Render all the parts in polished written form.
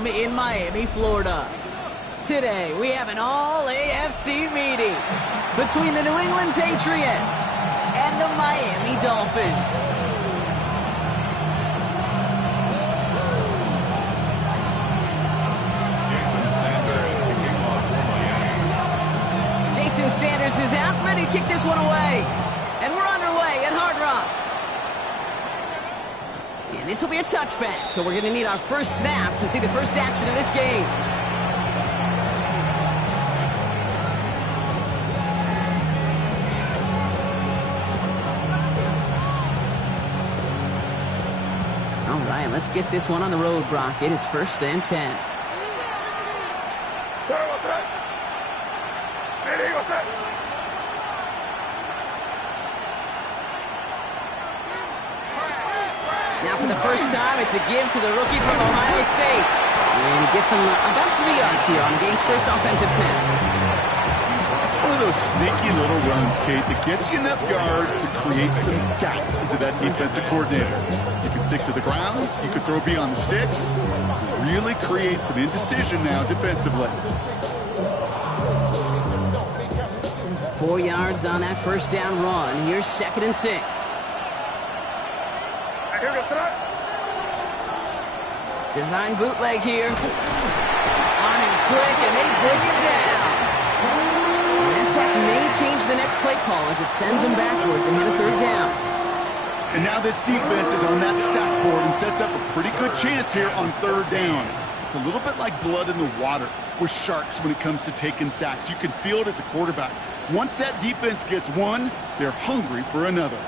Stadium in Miami, Florida. Today, we have an all-AFC meeting between the New England Patriots and the Miami Dolphins. Jason Sanders is out, ready to kick this one away. And we're underway at Hard Rock. And this will be a touchback, so we're going to need our first snap to see the first action of this game. All right, let's get this one on the road, Brock. It is 1st and 10. Now for the first time, it's a give to the rookie from Ohio State. And he gets him about 3 yards here on the game's first offensive snap. It's one of those sneaky little runs, Kate, that gets you enough yards to create some doubt into that defensive coordinator. You can stick to the ground, you can throw beyond the sticks, to really create some indecision now defensively. 4 yards on that first down run. Here's 2nd and 6. Design bootleg here. On him quick, and they bring him down. And that sack may change the next play call as it sends him backwards and hit a 3rd down. And now this defense is on that sack board and sets up a pretty good chance here on 3rd down. It's a little bit like blood in the water with sharks when it comes to taking sacks. You can feel it as a quarterback. Once that defense gets one, they're hungry for another.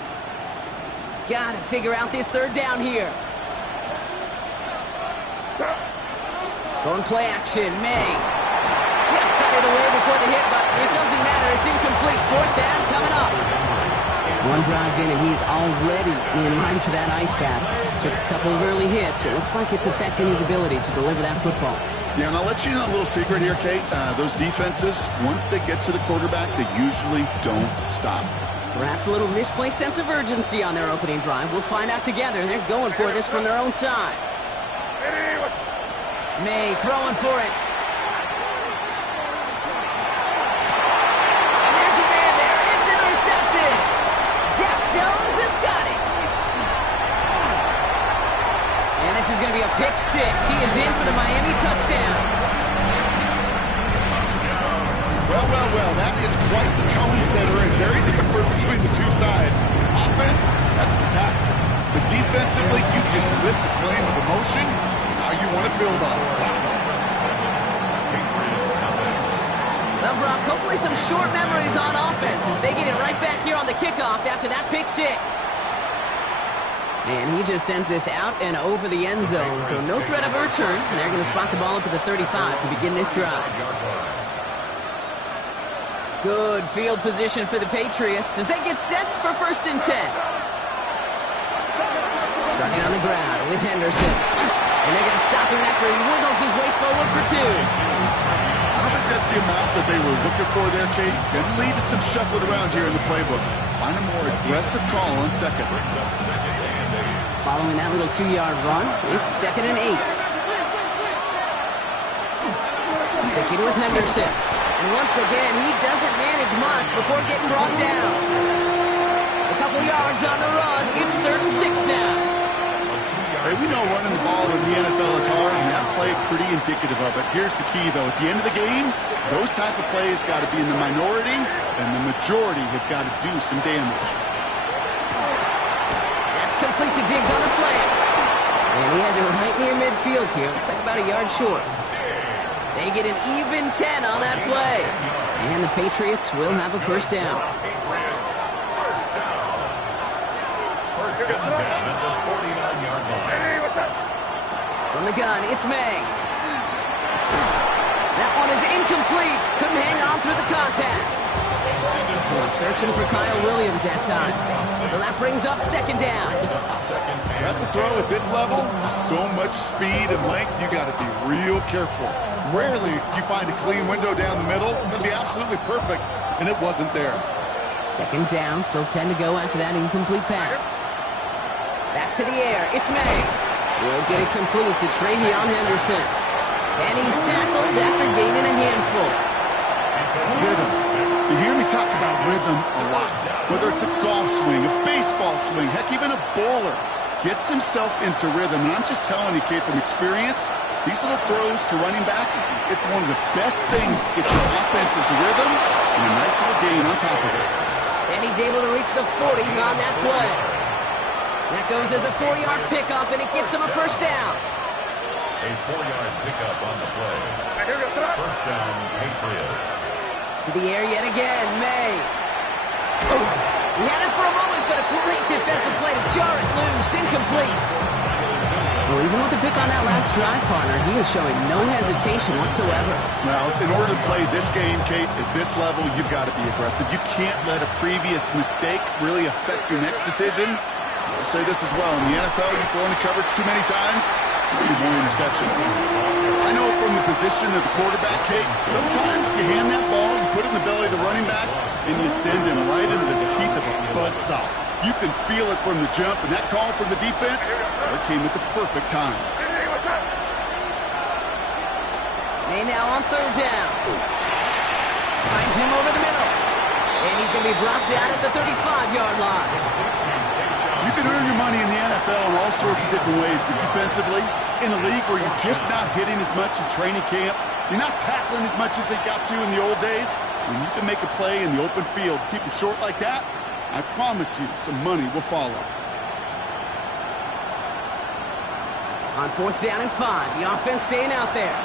Got to figure out this 3rd down here. Going play action, May. Just got it away before the hit, but it doesn't matter. It's incomplete. 4th down coming up. One drive in, and he's already in line for that ice bath. Took a couple of early hits. It looks like it's affecting his ability to deliver that football. Yeah, and I'll let you know a little secret here, Kate. Those defenses, once they get to the quarterback, they usually don't stop. Perhaps a little misplaced sense of urgency on their opening drive. We'll find out together. They're going for this from their own side. May throwing for it. And there's a man there. It's intercepted. Jeff Jones has got it. And this is going to be a pick 6. He is in for the Miami touchdown. Well, that is quite the tone setter and very different between the two sides. Offense, that's a disaster. But defensively, you've just lit the flame of emotion. Now you want to build on it. Well, Brock, hopefully some short memories on offense as they get it right back here on the kickoff after that pick 6. And he just sends this out and over the end zone, so no threat of a return. And they're going to spot the ball up at the 35 to begin this drive. Good field position for the Patriots as they get set for 1st and 10. Starting on the ground with Henderson. And they're going to stop him after he wiggles his way forward for 2. I don't think that's the amount that they were looking for there, Kate. Going to lead to some shuffling around here in the playbook. Find a more aggressive call on 2nd. Following that little 2-yard run, it's 2nd and 8. Sticking with Henderson. And once again, he doesn't manage much before getting brought down. A couple yards on the run. It's 3rd and 6 now. Hey, we know running the ball in the NFL is hard, and that play pretty indicative of it. Here's the key, though. At the end of the game, those type of plays got to be in the minority, and the majority have got to do some damage. That's complete to Diggs on the slant. And he has it right near midfield here. Looks like about a yard short. They get an even 10 on that play. And the Patriots will have a 1st down. From the gun, it's May. That one is incomplete. Couldn't hang on through the contact. He was searching for Kyle Williams that time. So that brings up 2nd down. That's a throw at this level. So much speed and length, you got to be real careful. Rarely do you find a clean window down the middle. It would be absolutely perfect, and it wasn't there. 2nd down, still 10 to go after that incomplete pass. Back to the air, it's May. Will get it complete to Travion Henderson. And he's tackled after gaining a handful. Rhythm. You hear me talk about rhythm a lot. Whether it's a golf swing, a baseball swing, heck, even a bowler gets himself into rhythm. And I'm just telling you, Kate, from experience, these little throws to running backs, it's one of the best things to get your offense into rhythm and a nice little gain on top of it. And he's able to reach the 40 on that play. That goes as a 4-yard pickup, and it gets him a first down. A 4-yard pickup on the play. First down, Patriots. To the air yet again, May. He had it for a moment, but a great defensive play to jar it loose. Incomplete. Well, even with the pick on that last drive, partner, he is showing no hesitation whatsoever. Well, in order to play this game, Kate, at this level, you've got to be aggressive. You can't let a previous mistake really affect your next decision. I'll say this as well. In the NFL, you throw into coverage too many times, you get more interceptions. I know from the position of the quarterback, Kate, sometimes you hand that ball, you put it in the belly of the running back, and you send him right into the teeth of a buzzsaw. You can feel it from the jump, and that call from the defense, well, it came at the perfect time. May now on third down. Finds him over the middle. And he's going to be brought down at the 35-yard line. You can earn your money in the NFL in all sorts of different ways, but defensively, in a league where you're just not hitting as much in training camp, you're not tackling as much as they got to in the old days, when you can make a play in the open field, keep it short like that, I promise you some money will follow. On fourth down and 5, the offense staying out there.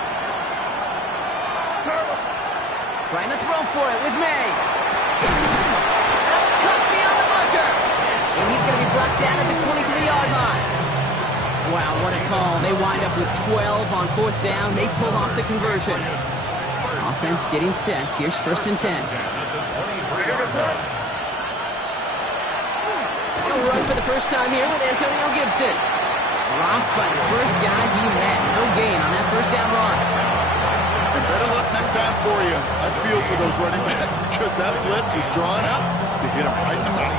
Trying to throw for it with May. That's cut beyond the marker. And he's going to be brought down at the 23-yard line. Wow, what a call. They wind up with 12 on fourth down. They pull off the conversion. Offense getting set. Here's first and 10. He'll run for the first time here with Antonio Gibson. Dropped by the first guy he met. No gain on that first down run. And better luck next time for you. I feel for those running backs because that blitz was drawn up to hit him right in the mouth.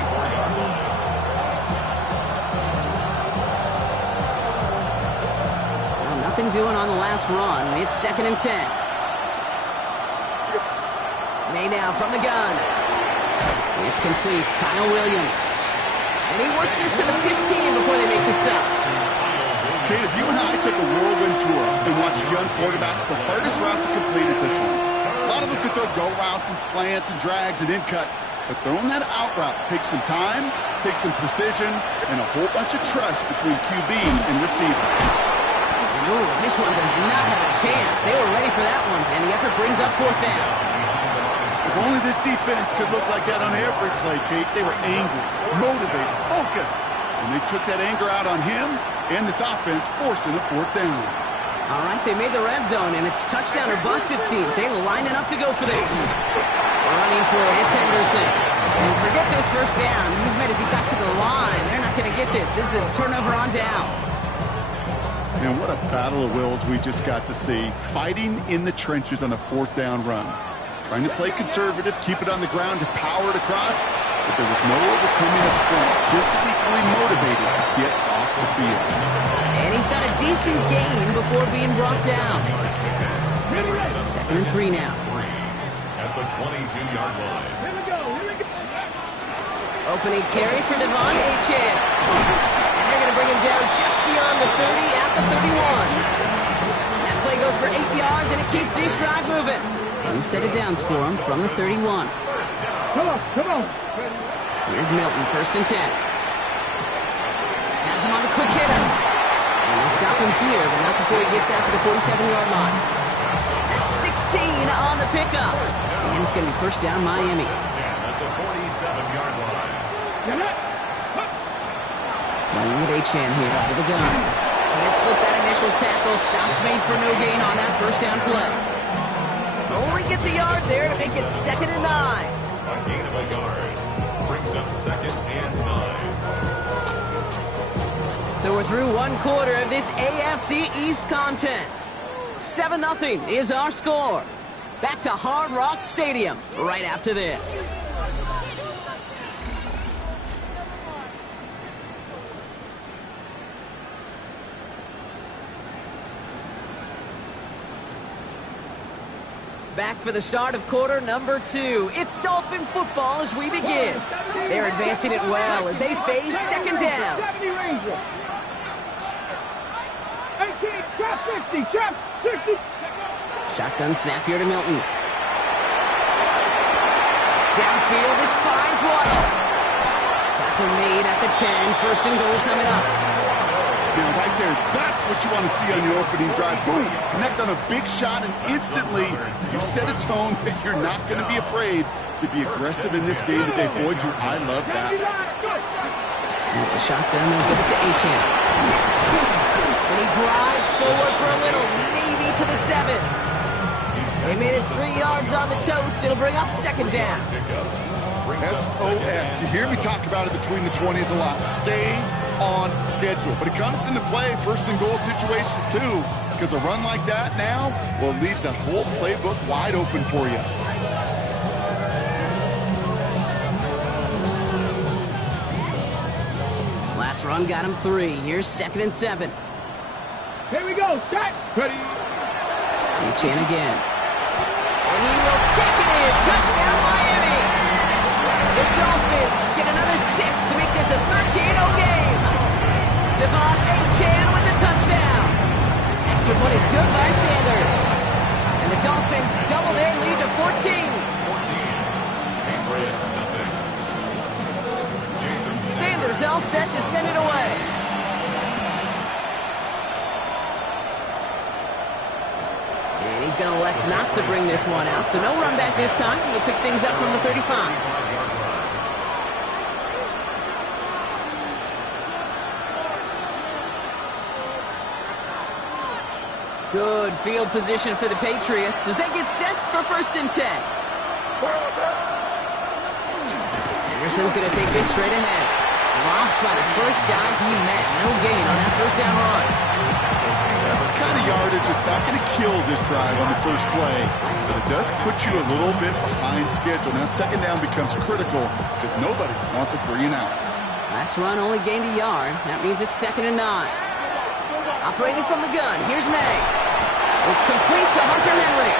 Well, nothing doing on the last run. It's second and 10. May now from the gun. It's complete. Kyle Williams. And he works this to the 15 before they make the stop. Kate, if you and I took a whirlwind tour and watched young quarterbacks, the hardest route to complete is this one. A lot of them could throw go routes and slants and drags and in cuts, but throwing that out route takes some time, takes some precision, and a whole bunch of trust between QB and receiver. Ooh, this one does not have a chance. They were ready for that one, and the effort brings up fourth down. If only this defense could look like that on every play, Kate. They were angry, motivated, focused, and they took that anger out on him and this offense, forcing a fourth down. All right, they made the red zone, and it's touchdown or bust, it seems. They were lining up to go for this. Running for it, it's Henderson. And forget this first down. He's made as he got to the line. They're not going to get this. This is a turnover on downs. Man, what a battle of wills we just got to see. Fighting in the trenches on a fourth down run. Trying to play conservative, keep it on the ground to power it across, but there was no overcoming up front, just as equally motivated to get off the field. And he's got a decent gain before being brought down. Second and 3 now. At the 22-yard line. Opening carry for Devon Achane. And they're going to bring him down just beyond the 30 at the 31. That play goes for 8 yards, and it keeps this drive moving. New set of downs for him from the 31. Come on. Here's Milton, first and 10. Has him on the quick hitter. And they'll stop him here, but not before he gets out to the 47-yard line. That's 16 on the pickup. And it's going to be first down Miami. At the 47-yard line. Playing with Achane here out of the gun. Can't slip that initial tackle. Stops made for no gain on that first down play. Only gets a yard there to make it second and 9. A gain of a yard brings up second and 9. So we're through one quarter of this AFC East contest. 7-0 is our score. Back to Hard Rock Stadium right after this. Back for the start of quarter number 2. It's Dolphin football as we begin. They're advancing it well as they face second down. 70 Ranger. 18, trap 50, trap 60. Shotgun snap here to Milton. Downfield, this finds Waddle. Tackle made at the 10. First and goal coming up. Now, right there, that's what you want to see on your opening drive. Boom! Connect on a big shot, and instantly you set a tone that you're not going to be afraid to be aggressive in this game today. Boy, do I love that. And the shotgun, they'll give it to Achane. And he drives forward for a little, maybe to the 7. They made it 3 yards on the totes. It'll bring up second down. SOS. You hear me talk about it between the 20s a lot. Stay on schedule. But it comes into play first and goal situations too, because a run like that now, well, it leaves that whole playbook wide open for you. Last run got him 3. Here's second and 7. Here we go. Set. Ready. Achane again. And he will take it in. Touchdown, Miami. The Dolphins get another 6 to make this a 13-0 game. Achane with the touchdown. Extra point is good by Sanders. And the Dolphins double their lead to 14. Patriots nothing. Sanders all set to send it away. And he's going to elect not to bring this one out. So no run back this time. He'll pick things up from the 35. Good field position for the Patriots as they get set for first and 10. Anderson's going to take this straight ahead. Dropped by the first guy he met. No gain on that first down run. That's the kind of yardage that's not going to kill this drive on the first play, but it does put you a little bit behind schedule. Now second down becomes critical because nobody wants a 3 and out. Last run only gained a yard. That means it's second and 9. Operating from the gun, here's May. It's complete to Hunter Henry.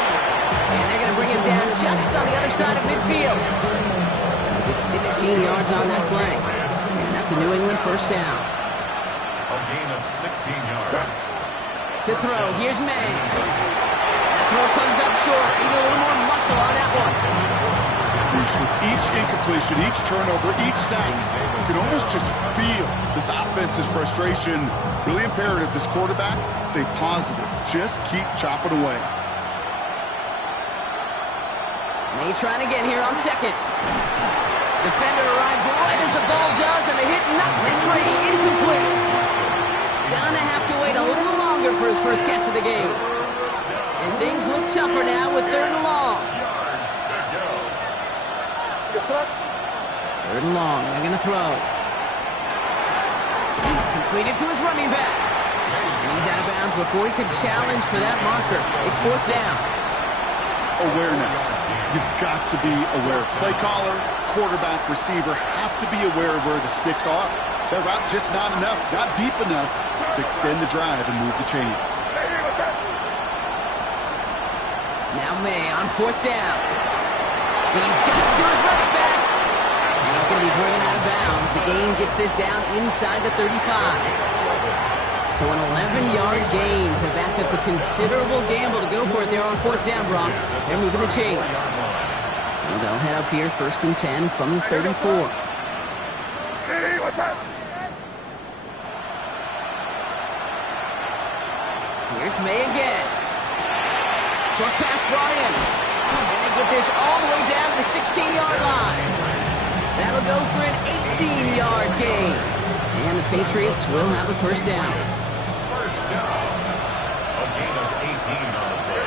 And they're going to bring him down just on the other side of midfield. It's 16 yards on that play. And that's a New England first down. A gain of 16 yards. To throw, here's May. That throw comes up short. Need a little more muscle on that one. With each incompletion, each turnover, each sack, you can almost just feel this offense's frustration. Really imperative, this quarterback, stay positive. Just keep chopping away. May trying again here on second. Defender arrives right as the ball does, and the hit knocks it free. Incomplete. Gonna have to wait a little longer for his first catch of the game. And things look tougher now with third and long. Third and long, they're going to throw. Completed to his running back. And he's out of bounds before he could challenge for that marker. It's fourth down. Awareness. You've got to be aware. Play caller, quarterback, receiver have to be aware of where the sticks are. That route just not enough, not deep enough to extend the drive and move the chains. Now May on fourth down. He's got it to his running back. And he's going to be driven out of bounds. The gain gets this down inside the 35. So an 11-yard gain to back up a considerable gamble to go for it there on fourth down, Brock. They're moving the chains. So they'll head up here first and 10 from the 34. Here's May again. Short pass brought in. And they get this all the way down to the 16-yard line. That'll go for an 18-yard gain. And the Patriots will have a first down. First down. A gain of 18 on the play.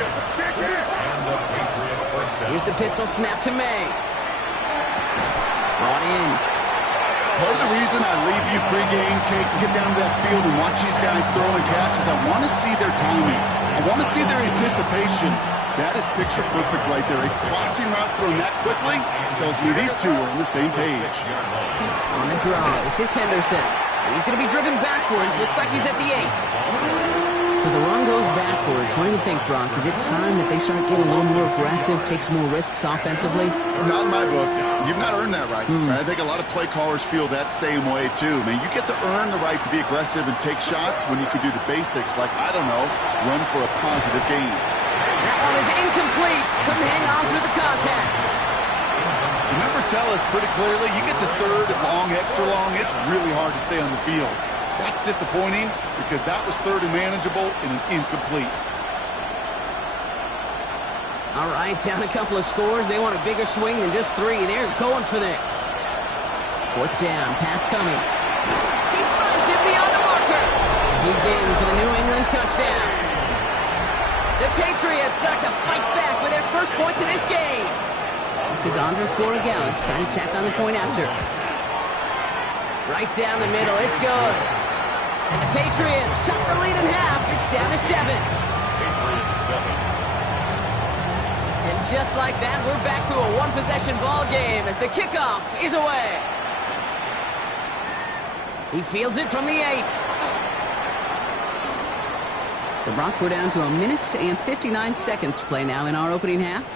And the Patriot first down. Here's the pistol snap to May. Brought in. Part of the reason I leave you pregame, Kate, and get down to that field and watch these guys throw and catch is I want to see their timing. I want to see their anticipation. That is picture perfect right there. A crossing route thrown that quickly tells me these two are on the same page. On the draw, this is Henderson. He's going to be driven backwards. Looks like he's at the 8. So the run goes backwards. What do you think, Brock? Is it time that they start getting a little more aggressive, take some more risks offensively? Not in my book. You've not earned that right. I think a lot of play callers feel that same way, too. I mean, you get to earn the right to be aggressive and take shots when you can do the basics, like, I don't know, run for a positive gain. That one is incomplete. Couldn't hang on through the contact. The numbers tell us pretty clearly, you get to third and long, extra long, it's really hard to stay on the field. That's disappointing because that was third and manageable and an incomplete. All right, down a couple of scores. They want a bigger swing than just 3. They're going for this. 4th down, pass coming. He finds it beyond the marker. He's in for the New England touchdown. The Patriots start to fight back with their first points in this game. This is Andres Borregales trying to tack on the point after. Right down the middle, it's good. And the Patriots chop the lead in half. It's down to 7. Patriots 7. And just like that, we're back to a one-possession ball game as the kickoff is away. He fields it from the 8. So Brock, we're down to 1 minute and 59 seconds to play now in our opening half.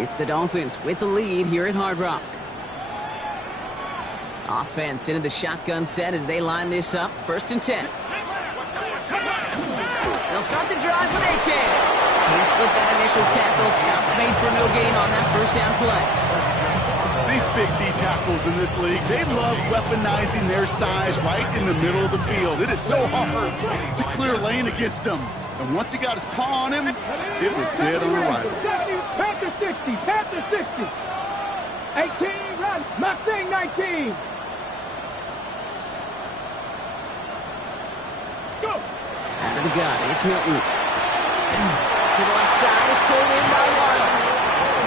It's the Dolphins with the lead here at Hard Rock. Offense into the shotgun set as they line this up. 1st and 10. They'll start the drive with H.A. Can't slip that initial tackle. Stops made for no gain on that 1st down play. These big D tackles in this league, they love weaponizing their size right in the middle of the field. It is so hard to clear lane against them. And once he got his paw on him, it was dead on arrival. Panther 60, Panther 60. 18, run, Mustang 19. Go. Out of the gun, it's Milton. To the left side, it's pulled in by Waddle.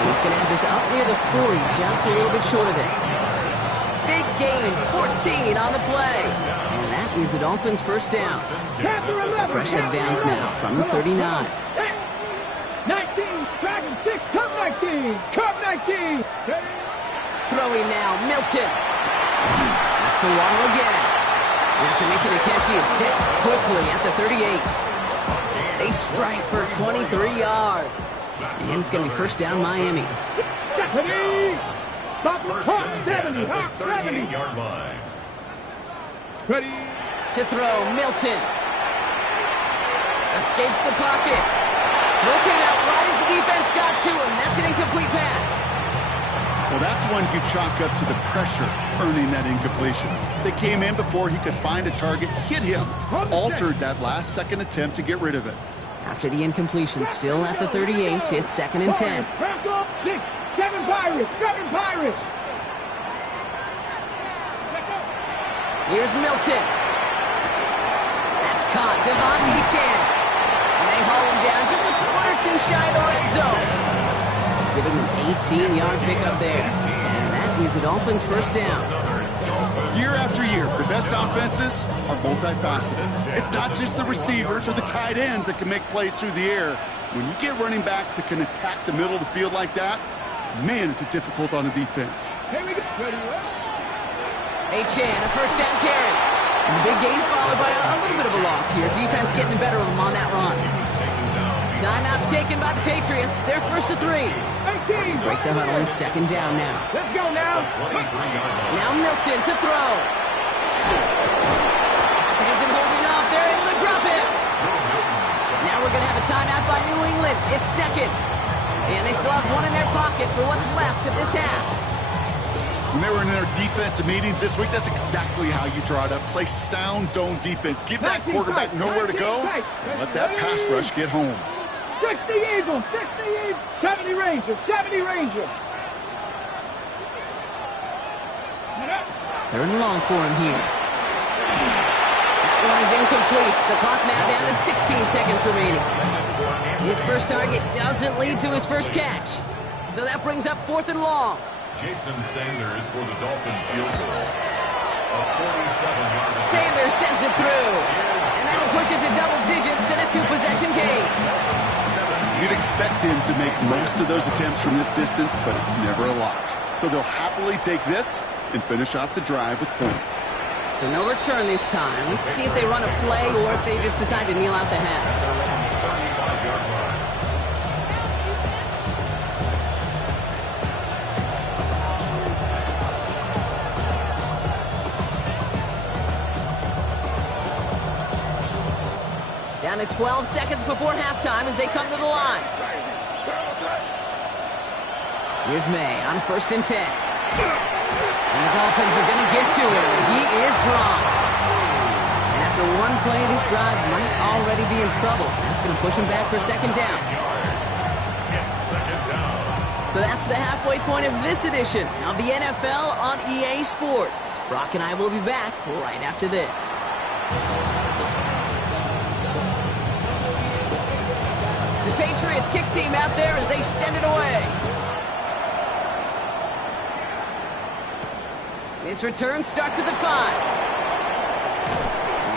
He's going to have this up near the 40, just a little bit short of it. Big gain, 14 on the play. And that is a Dolphins 1st down. So fresh set of downs now from the 39. 19, Dragon 6, Cub 19, Cub 19. Throwing now, Milton. That's the Waddle again. After making a catch, he is dipped quickly at the 38. They strike for 23 yards. And it's going to be 1st down, Miami. First and 10 at the 38-yard line. Ready. To throw, Milton. Escapes the pocket. Throw came out right as the defense got to him. That's an incomplete pass. Well, that's one you chalk up to the pressure earning that incompletion. They came in before he could find a target, hit him, altered that last-second attempt to get rid of it. After the incompletion, still at the 38, it's 2nd and 10. 7 Pirates, 7 Pirates. Here's Milton. That's caught. Devon Echan. And they haul him down just a foot or 2 shy of the red zone. Give him an 18-yard pickup there. And that is the Dolphins' 1st down. Year after year, the best offenses are multifaceted. It's not just the receivers or the tight ends that can make plays through the air. When you get running backs that can attack the middle of the field like that, man, is it difficult on a defense. Here we go. Echan, a 1st down carry. And the big gain followed by a little bit of a loss here. Defense getting the better of them on that run. Timeout taken by the Patriots. They're 1st to 3. 18. Break the huddle. It's 2nd down now. Let's go now. Now Milton to throw. It isn't holding up. They're able to drop him. Now we're going to have a timeout by New England. It's 2nd. And they still have one in their pocket for what's left of this half. When they were in their defensive meetings this week, that's exactly how you draw it up. Play sound zone defense. Give that quarterback nowhere to go. And let that pass rush get home. 60 Eagles, 60 Eagles, 70 Rangers, 70 Rangers. 3rd and long for him here. That one is incomplete. The clock now down to 16 seconds remaining. His first target doesn't lead to his first catch. So that brings up 4th and long. Jason Sanders for the Dolphin field goal. A 47-yard. Sanders sends it through. And that'll push it to double digits in a 2-possession game. You'd expect him to make most of those attempts from this distance, but it's never a lot. So they'll happily take this and finish off the drive with points. So no return this time. Let's see if they run a play or if they just decide to kneel out the half. Down to 12 seconds before halftime as they come to the line. Here's May on 1st and 10. And the Dolphins are going to get to him. He is dropped. And after one play, this drive might already be in trouble. That's going to push him back for second down. So that's the halfway point of this edition of the NFL on EA Sports. Brock and I will be back right after this. The Patriots kick team out there as they send it away. This return starts at the 5.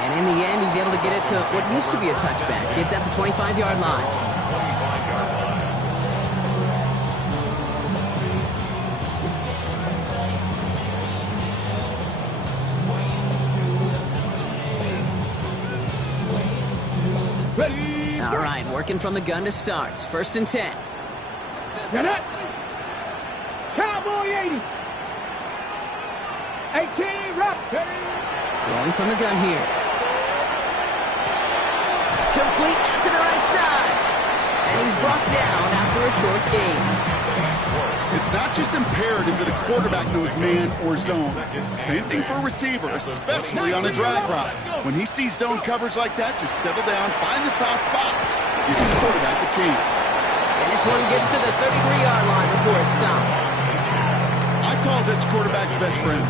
And in the end, he's able to get it to what used to be a touchback. It's at the 25-yard line. All right, working from the gun to start. 1st and 10. Get it. Cowboy 80. 18, rough. Rolling from the gun here. Complete out to the right side. And he's brought down after a short gain. It's not just imperative that a quarterback knows man or zone. Same thing for a receiver, especially on a drag route. When he sees zone coverage like that, just settle down, find the soft spot, give the quarterback a chance. And this one gets to the 33-yard line before it stops. I call this quarterback's best friend.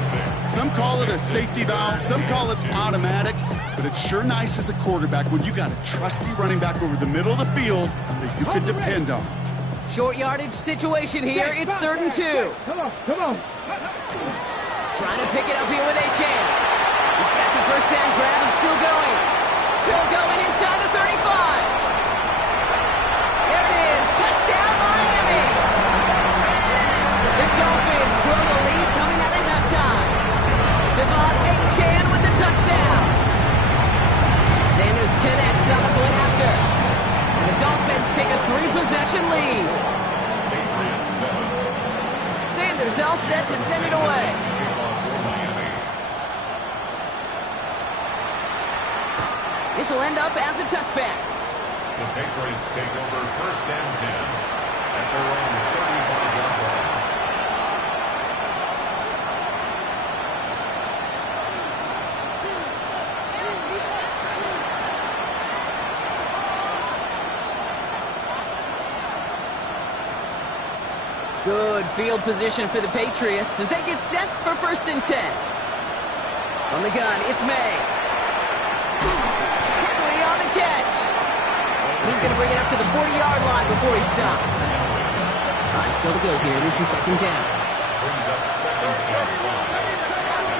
Some call it a safety valve, some call it automatic, but it's sure nice as a quarterback when you got a trusty running back over the middle of the field that you can depend on. Short yardage situation here. It's 3rd and 2. Come on, come on. Trying to pick it up here with Achane. He's got the first down grab and still going. Still going inside the 35. There it is. Touchdown, Miami. The Dolphins grow the lead coming out of halftime. Devon Achane with the touchdown. Sanders connects on the point after. And the Dolphins take a 3-possession lead. Sanders all set to send it away. This will end up as a touchback. The Patriots take over 1st and 10 at their own 35-yard line. Good field position for the Patriots as they get set for 1st and 10. On the gun, it's May. Henry on the catch. And he's going to bring it up to the 40-yard line before he stops. 5 still to go here. This is 2nd down. Brings up 2nd and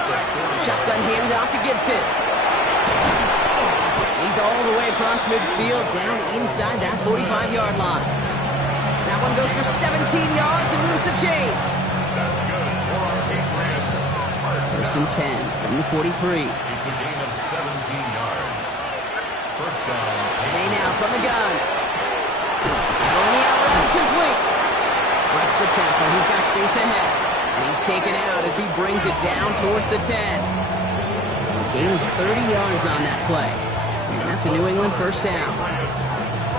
5. Shotgun handed off to Gibson. He's all the way across midfield, down inside that 45-yard line. That one goes for 17 yards and moves the chains. That's good for our Patriots. 1st and 10 from the 43. It's a gain of 17 yards. 1st down. May now from the gun. Going the out route, complete. Breaks the tackle. He's got space ahead. And he's taken out as he brings it down towards the 10. So a gain of 30 yards on that play. And that's a New England 1st down.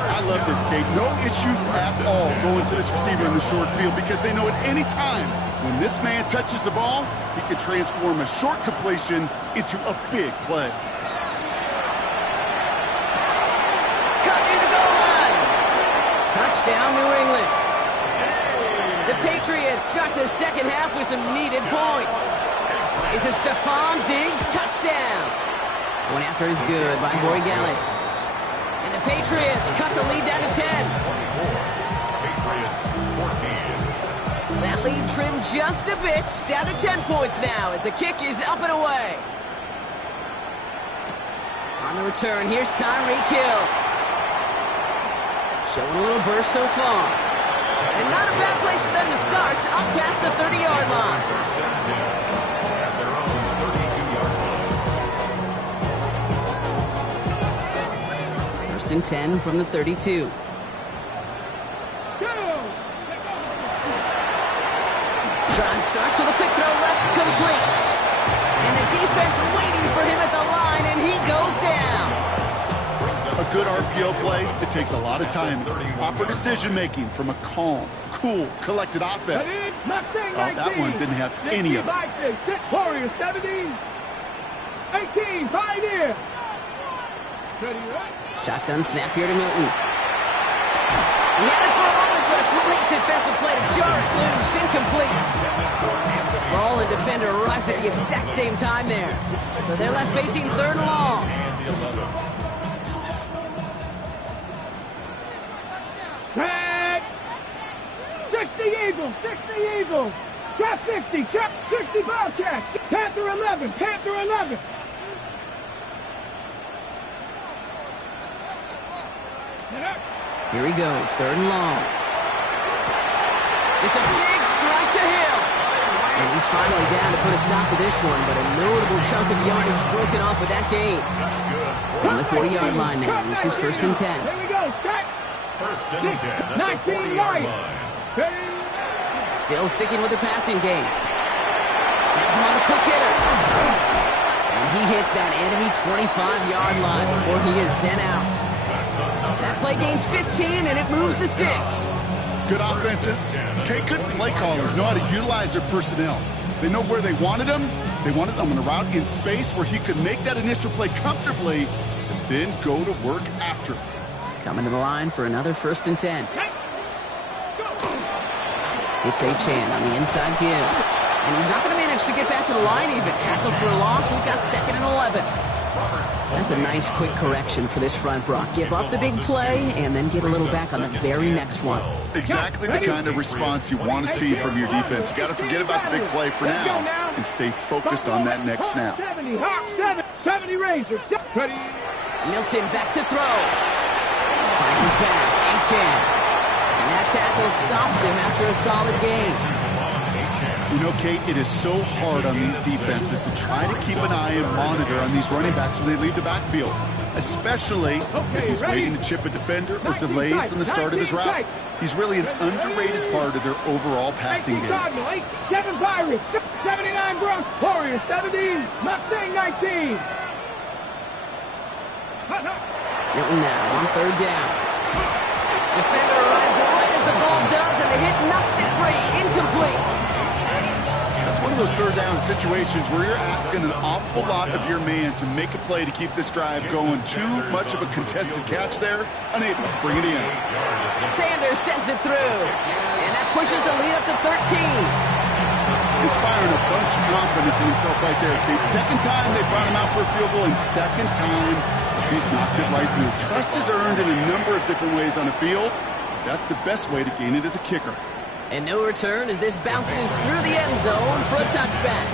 I love this, Kate. No issues at all going to this receiver in the short field because they know at any time when this man touches the ball, he can transform a short completion into a big play. Cut near the goal line. Touchdown, New England. The Patriots start the second half with some needed points. It's a Stephon Diggs touchdown. One after is good by Borregales. And the Patriots cut the lead down to 10. Patriots 14. That lead trimmed just a bit, down to 10 points now as the kick is up and away. On the return, here's Tyreek Hill. Showing a little burst so far. And not a bad place for them to start, up past the 30-yard line. 1st and 10 at their own 32-yard line. First and 10 from the 32. Drive starts with a quick throw left, complete. And the defense waiting for him at the line, and he goes down. A good RPO play, it takes a lot of time. Proper decision-making from a calm, cool, collected offense. That one didn't have any of it. Warriors 17, 18, Pioneer. Shotgun snap here to Milton. He had it for a moment, but a great defensive play to jar it loose. Incomplete. Ball and defender arrived at the exact same time there. So they're left facing third and long. Tag. 60 Eagles, 60 Eagles. Trap 60, trap 60 Bobcats. Panther 11, Panther 11. Here he goes, third and long. It's a big strike to Hill. And he's finally down to put a stop to this one, but a notable chunk of yardage broken off with that gain. On the 40-yard line now, this is first and 10. Here we go, set. First and 10 at the 19 40-yard right. line. Still sticking with the passing game. Has him on the quick hitter. And he hits that enemy 25-yard line before he is sent out. That play gains 15, and it moves the sticks. Good offenses. Okay, good play callers know how to utilize their personnel. They know where they wanted them. They wanted them on a route in space where he could make that initial play comfortably and then go to work after. Coming to the line for another first and 10. It's Achane on the inside give. And he's not going to manage to get back to the line even. Tackled for a loss. We've got second and 11. That's a nice quick correction for this front, Brock. Give up the big play and then get a little back on the very next one. Exactly the kind of response you want to see from your defense. You got to forget about the big play for now and stay focused on that next snap. 70 Rangers. Milton back to throw. Finds his back. Achane. And that tackle stops him after a solid gain. You know, Kate, it is so hard on these defenses to try to keep an eye and monitor on these running backs when they leave the backfield, especially if he's waiting to chip a defender or delays in the start of his route. He's really an underrated part of their overall passing game. 7 Pirates, 79 Bronx Warriors, 17, Mustang 19. Milton now on third down. Defender arrives right as the ball does, and the hit knocks it free. Incomplete. That's one of those third down situations where you're asking an awful lot of your man to make a play to keep this drive going. Too much of a contested catch there, unable to bring it in. Sanders sends it through, and that pushes the lead up to 13. Inspiring a bunch of confidence in himself right there, Kate. Second time they brought him out for a field goal, and second time he's knocked it right through. Trust is earned in a number of different ways on the field. That's the best way to gain it as a kicker. And no return as this bounces through the end zone for a touchback.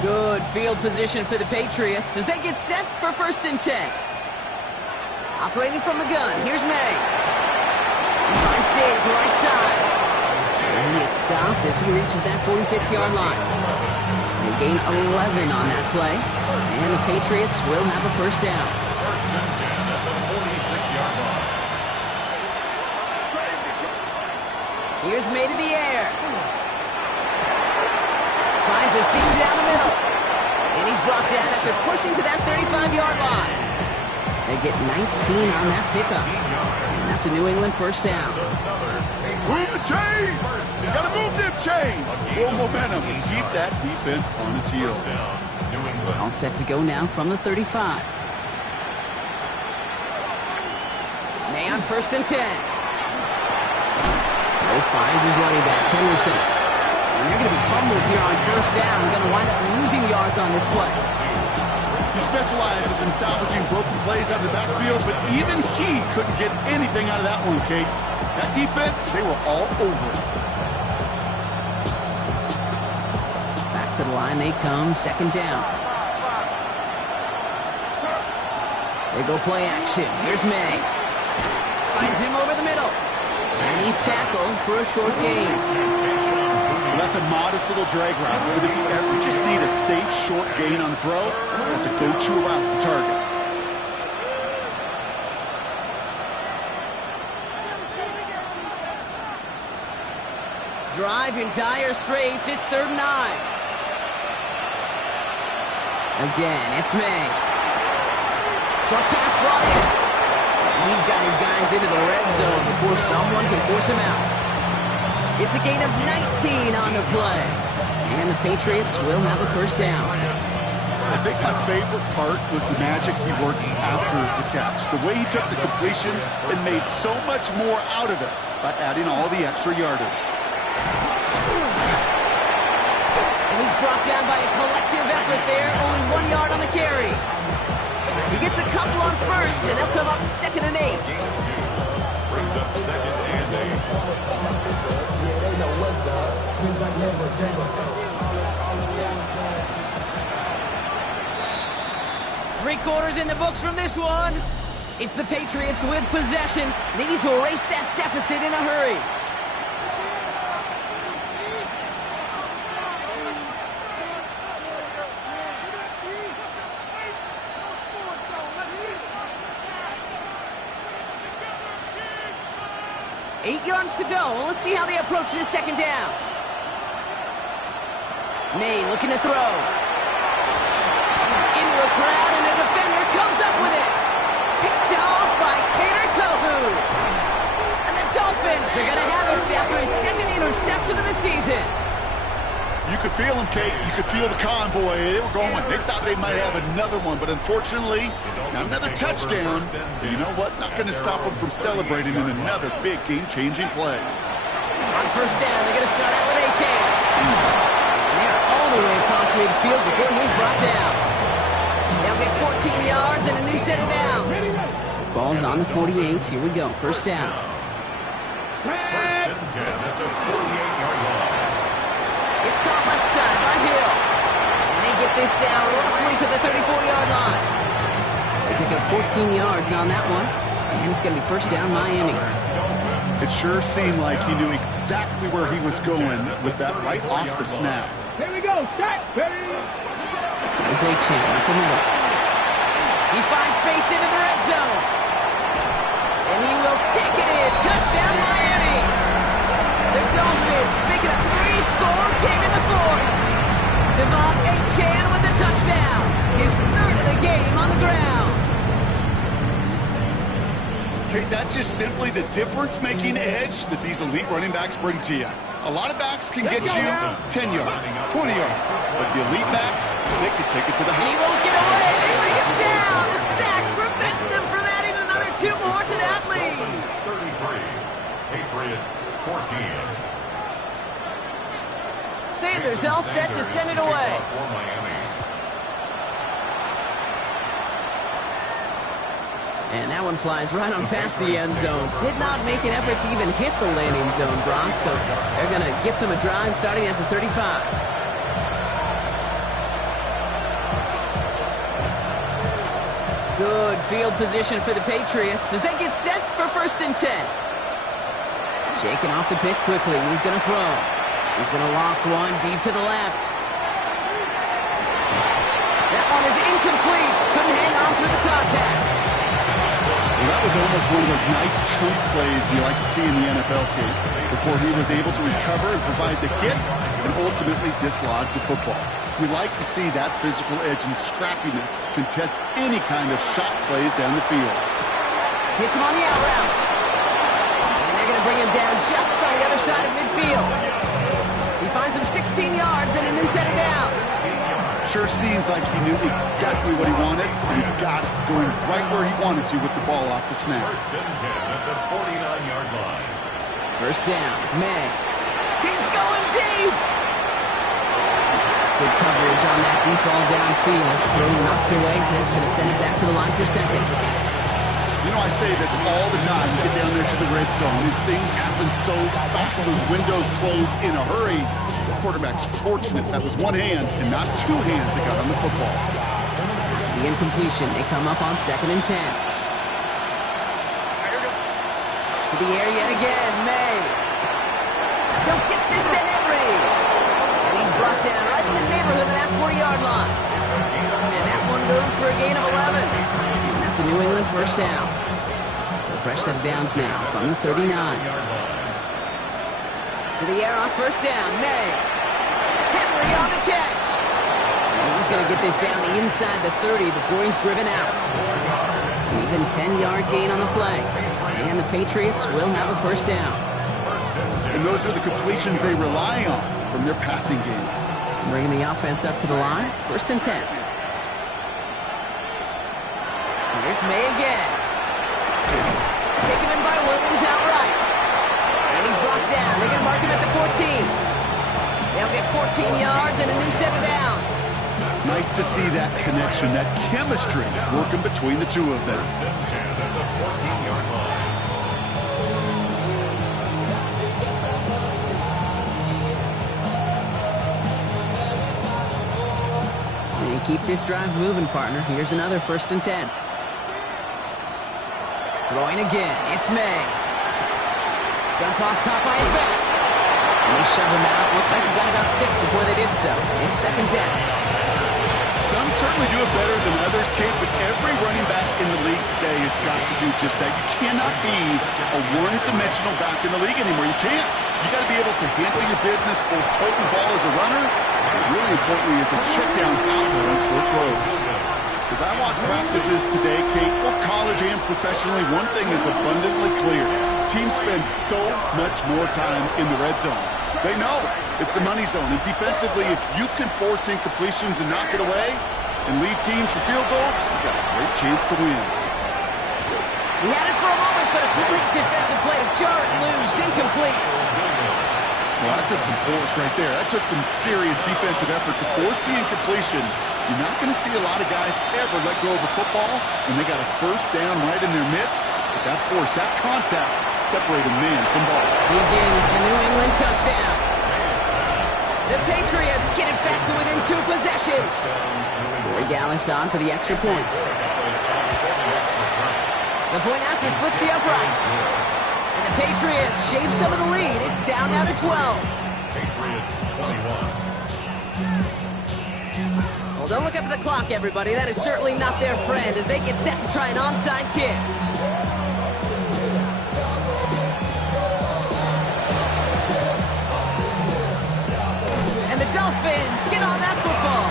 Good field position for the Patriots as they get set for first and 10. Operating from the gun, here's May. Finds Diggs right side. And he is stopped as he reaches that 46-yard line. They gain 11 on that play. And the Patriots will have a first down. First and 10 at the 46-yard line. Here's May to the air. Finds a seam down the middle. And he's brought down after pushing to that 35-yard line. They get 19 on that pickup. And that's a New England first down. Move the chains! You gotta move them chains! Build momentum and keep that defense on its heels. All set to go now from the 35. May on first and 10. May finds his running back, Henderson. And they're going to be humbled here on first down. Going to wind up losing yards on this play. He specializes in salvaging broken plays out of the backfield, but even he couldn't get anything out of that one, Kate. That defense, they were all over it. Back to the line they come, second down. They go play action. Here's May. Finds him over the middle. And he's tackled for a short gain. Well, that's a modest little drag route. But if you ever just need a safe short gain on the throw, that's a go-to route to target. Drive in dire straits. It's 3rd and 9. Again, it's May. Short pass brought in. He's got his guys into the red zone before someone can force him out. It's a gain of 19 on the play. And the Patriots will have a 1st down. I think my favorite part was the magic he worked after the catch. The way he took the completion and made so much more out of it by adding all the extra yardage. And he's brought down by a collective effort there. Only 1 yard on the carry. He gets a couple on 1st, and they'll come up 2nd and 8. Brings up 2nd and 8. 3 quarters in the books from this one. It's the Patriots with possession, needing to erase that deficit in a hurry. Eight yards to go. Well, let's see how they approach this 2nd down. May looking to throw. Into a crowd, and a defender comes up with it. Picked off by Cater Kohu. And the Dolphins are going to have it after his 2nd interception of the season. You could feel them, Kate. You could feel the convoy. They were going. They thought they might have another one, but unfortunately, not another touchdown. You know what? Not going to stop them from celebrating in another big game-changing play. On 1st down, they're going to start out with A-Chain. And they're all the way across midfield before he's brought down. They'll get 14 yards and a new set of downs. Ball's on the 48. Here we go. 1st down. 1st and 10 at the 48-yard line. It's caught left side by Hill. And they get this down roughly to the 34-yard line. They pick up 14 yards on that one. And it's going to be 1st down Miami. It sure seemed like he knew exactly where he was going with that right off the snap. Here we go. Start. There's A-Chain up the middle. He finds space into the red zone. And he will take it in. Touchdown Miami. The Dolphins make it a 3-score game in the 4th. Devon A-Chain with the touchdown. His 3rd of the game on the ground. Kate, that's just simply the difference-making edge that these elite running backs bring to you. A lot of backs can get you 10 yards, 20 yards. But the elite backs, they can take it to the house. He won't get away. They bring him down. The sack prevents them from adding another 2 more to that lead. 33. Patriots 14. Sanders all set to send it away. For Miami. And that one flies right on past the end zone. Did not make an effort to even hit the landing zone, Brock. So they're going to gift him a drive starting at the 35. Good field position for the Patriots as they get set for 1st and 10. Shaking off the pick quickly. He's going to throw. He's going to loft one deep to the left. That one is incomplete. Couldn't hang on through the contact. Well, that was almost one of those nice chunk plays you like to see in the NFL, Kate, before he was able to recover and provide the hit and ultimately dislodge the football. We like to see that physical edge and scrappiness to contest any kind of shot plays down the field. Hits him on the out route. And they're going to bring him down just on the other side of midfield. He finds him 16 yards and a new set of downs. Sure seems like he knew exactly what he wanted, and he got it, going right where he wanted to with the ball off the snap. 1st and 10 at the 49-yard line. 1st down, May. He's going deep. Good coverage on that deep ball downfield. Throw knocked away. That's going to send it back to the line for 2nd. You know, I say this all the time. You get down there to the red zone, and things happen so fast. Those windows close in a hurry. The quarterback's fortunate that was one hand and not 2 hands that got on the football. The The incompletion. They come up on 2nd and 10. To the air yet again. May. They'll get this to Henry. And he's brought down right in the neighborhood of that 40-yard line. And that one goes for a gain of 11. And that's a New England first down. So a fresh set of downs now from the 39. To the air on first down. May. Henry on the catch. And he's going to get this down inside the 30 before he's driven out. Even 10-yard gain on the play. And the Patriots will have a first down. And those are the completions they rely on from their passing game. Bringing the offense up to the line. 1st and 10. Here's May again. Taken in by Williams outright. And he's brought down. They're going to mark him at the 14. They'll get 14 yards and a new set of downs. Nice to see that connection, that chemistry working between the two of them. 1st and 10 at the 14-yard line. And keep this drive moving, partner. Here's another 1st and 10. Throwing again. It's May. Dump off, caught by his back. And they shove him out. Looks like he got about 6 before they did so. It's 2nd down. Some certainly do it better than others, Kate, but every running back in the league today has got to do just that. You cannot be a one-dimensional back in the league anymore. You can't. You got to be able to handle your business, both tote the ball as a runner, and really importantly as a check down outlet on short throws. As I watch practices today, Kate, both college and professionally, one thing is abundantly clear. Teams spend so much more time in the red zone. They know it's the money zone. And defensively, if you can force incompletions and knock it away and lead teams for field goals, you've got a great chance to win. He had it for a moment, but a great defensive play to jar it loose. Incomplete. Well, that took some force right there. That took some serious defensive effort to force the incompletion. You're not going to see a lot of guys ever let go of a football when they got a first down right in their midst. But that force, that contact, separated man from ball. He's in the New England touchdown. The Patriots get it back to within 2 possessions. Corey Gallis on for the extra point. The point after splits the upright. And the Patriots shave some of the lead. It's down now to 12. Patriots 21. Well, don't look up at the clock, everybody. That is certainly not their friend as they get set to try an onside kick. And the Dolphins get on that football.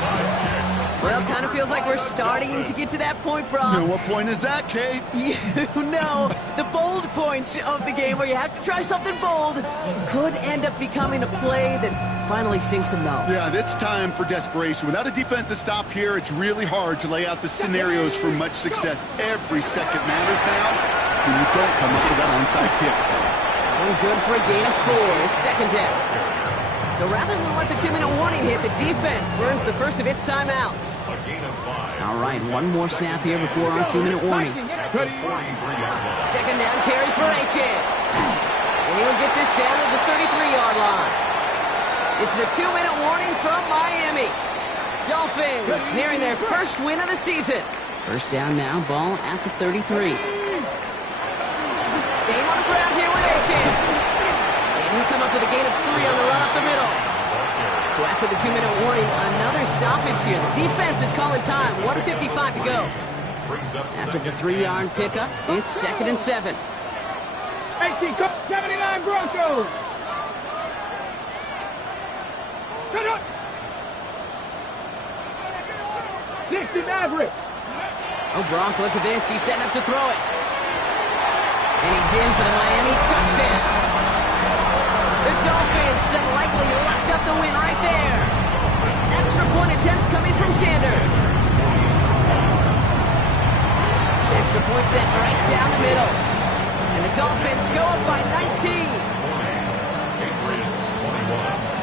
Well, kind of feels like we're starting to get to that point, Brock. And what point is that, Kate? You know, the bold point of the game where you have to try something bold could end up becoming a play that finally sinks them though. Yeah, it's time for desperation. Without a defensive stop here, it's really hard to lay out the scenarios for much success. Every second matters now when you don't come up with that onside kick. One good for a gain of 4. It's 2nd down. So rather than let the 2-minute warning hit, the defense burns the first of its timeouts. A gain of 5. All right, one more snap here before our 2-minute warning. 2nd down carry for Achan. And he'll get this down to the 33-yard line. It's the 2-minute warning from Miami. Dolphins nearing their first win of the season. First down now, ball at the 33. Staying on the ground here with Achan. And he'll come up with a gain of 3 on the run up the middle. So after the 2-minute warning, another stoppage here. The defense is calling time. 1:55 to go. After the 3-yard pickup, it's 2nd and 7. 79 Broncos. Shut up. 60 Mavericks. Oh, Gronk, look at this. He's setting up to throw it. And he's in for the Miami touchdown. The Dolphins likely locked up the win right there. Extra point attempt coming from Sanders. Extra point set right down the middle. And the Dolphins go up by 19. Patriots 21.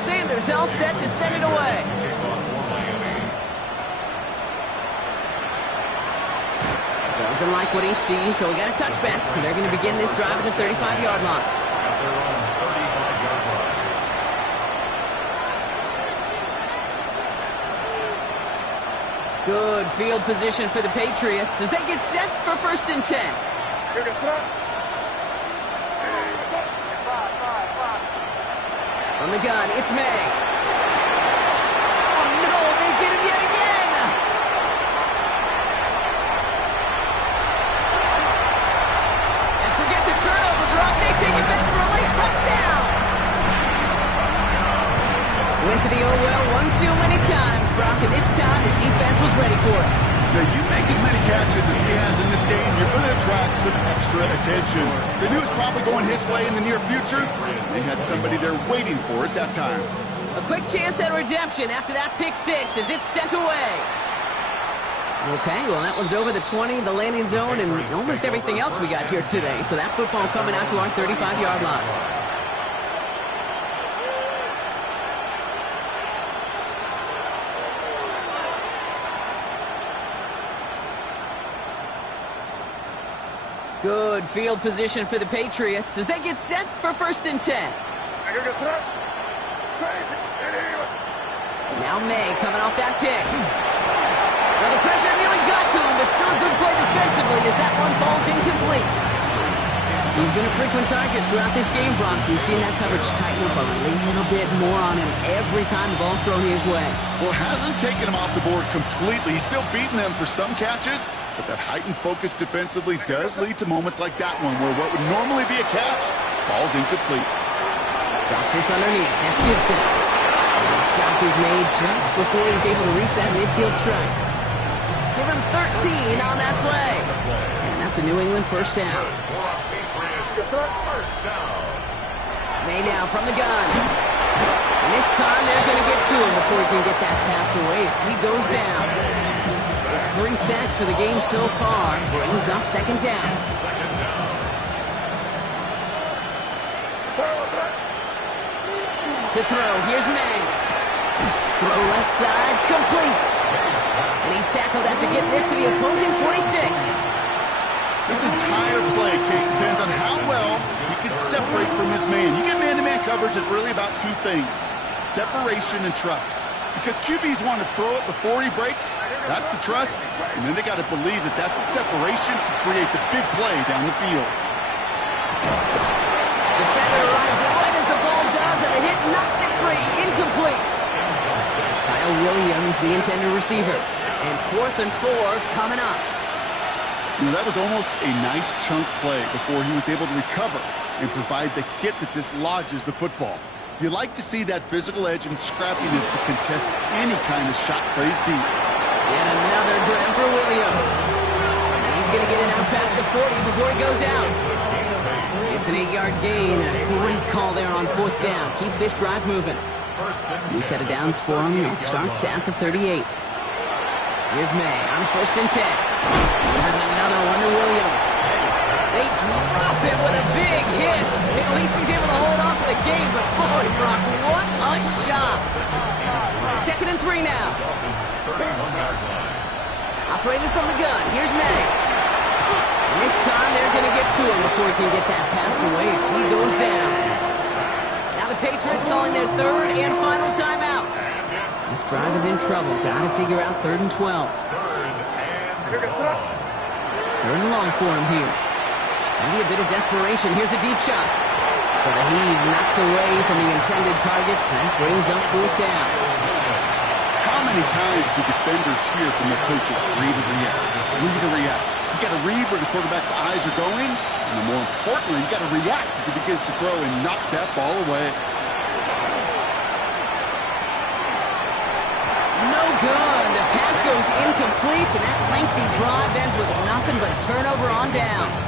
Sanders all set to send it away. Doesn't like what he sees, so we got a touchback. They're going to begin this drive at the 35-yard line. At their own 35-yard line. Good field position for the Patriots as they get set for 1st and 10. From the gun, it's May. Oh, no, they get him yet again. And forget the turnover, Brock. They take it back for a late touchdown. Went to the oh well one too many times, Brock, and this time the defense was ready for it. Now, you make as many catches as he has in this game, you're going to attract some extra attention. They knew it was probably going his way in the near future. They had somebody there waiting for it that time. A quick chance at redemption after that pick six as it's sent away. Okay, well, that one's over the 20, the landing zone, and almost everything else we got here today. So that football coming out to our 35-yard line. Good field position for the Patriots as they get set for 1st and 10. Now May coming off that pick. Well, the pressure nearly got to him, but still a good play defensively as that one falls incomplete. He's been a frequent target throughout this game, Brock. We've seen that coverage tighten up a little bit more on him every time the ball's thrown his way. Well, it hasn't taken him off the board completely. He's still beating them for some catches, but that heightened focus defensively does lead to moments like that one where what would normally be a catch falls incomplete. Drops this underneath. That's Gibson. And the stop is made just before he's able to reach that midfield strike. Give him 13 on that play. And that's a New England 1st down. May now from the gun. And this time they're going to get to him before he can get that pass away as he goes down. It's 3 sacks for the game so far. Brings up 2nd down. To throw, here's May. Throw left side, complete. And he's tackled after getting this to the opposing 46. This entire play, Kate, depends on how well he can separate from his man. You get man-to-man coverage, it's really about 2 things: separation and trust. Because QBs want to throw it before he breaks, that's the trust, and then they got to believe that that separation can create the big play down the field. Defender arrives right as the ball does, and the hit knocks it free. Incomplete. Kyle Williams, the intended receiver. And 4th and 4 coming up. You know, that was almost a nice chunk play before he was able to recover and provide the hit that dislodges the football. You like to see that physical edge and scrappiness to contest any kind of shot plays deep. Yet another grab for Williams. And he's going to get it out past the 40 before he goes out. It's an 8-yard gain. A great call there on 4th down. Keeps this drive moving. New set of downs for him. It starts at the 38. Here's May on 1st and 10. There's another one to Williams. They drop it with a big hit. At least he's able to hold on for the game, but boy, Brock, what a shot. 2nd and 3 now. Operating from the gun. Here's May. And this time they're going to get to him before he can get that pass away as he goes down. Now the Patriots calling their 3rd and final timeout. This drive is in trouble. Got to figure out 3rd and 12. 3rd and long for him here. Maybe a bit of desperation. Here's a deep shot. So the heave knocked away from the intended targets. That brings up 4th down. How many times do defenders hear from their coaches, read and react, read and react? You got to read where the quarterback's eyes are going, and more importantly, you got to react as he begins to throw and knock that ball away. No good. The pass goes incomplete, and that lengthy drive ends with nothing but a turnover on downs.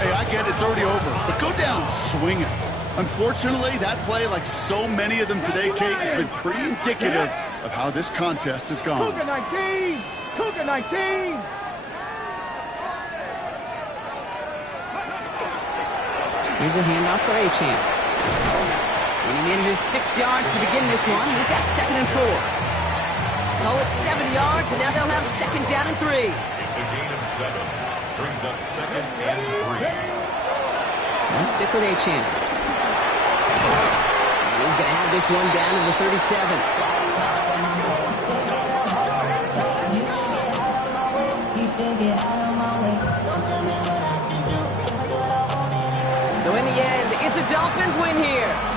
Hey, I get it, it's already over, but go down swinging. Unfortunately, that play, like so many of them today, Kate, has been pretty indicative of how this contest has gone. Cougar 19! Cougar 19! Here's a handoff for A-Champ. And he manages 6 yards to begin this one. We've got 2nd and 4. Oh, it's 7 yards, and now they'll have 2nd down and 3. It's a gain of 7. Brings up 2nd and 3. Let's stick with A-Champ. And he's going to have this one down to the 37. Dolphins win here.